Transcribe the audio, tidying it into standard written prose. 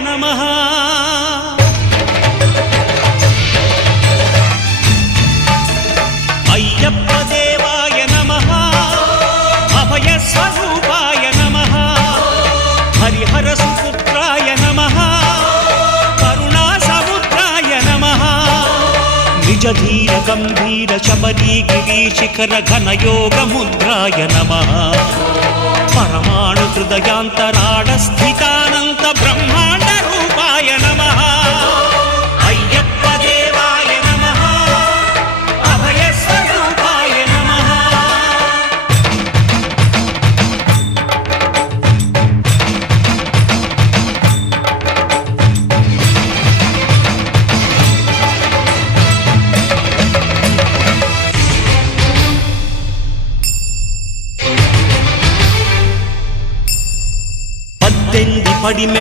నమః అయ్యప్ప దేవాయ నమః అభయ స్వరూపాయ నమః హరిహర సుపుత్రాయ నమః కరుణా సముద్రాయ నమః నిజ ధీర గంభీర శబరీ గిరీశిఖర ఘన యోగ ముద్రాయ నమః పరమాణు హృదయాంతరాళ స్థితానంత బ్రహ్మాండ రూపాయ నమః అయ్యప్ప దేవాయ నమః అభయ స్వరూపాయ నమః పద్దెనిమిది పడి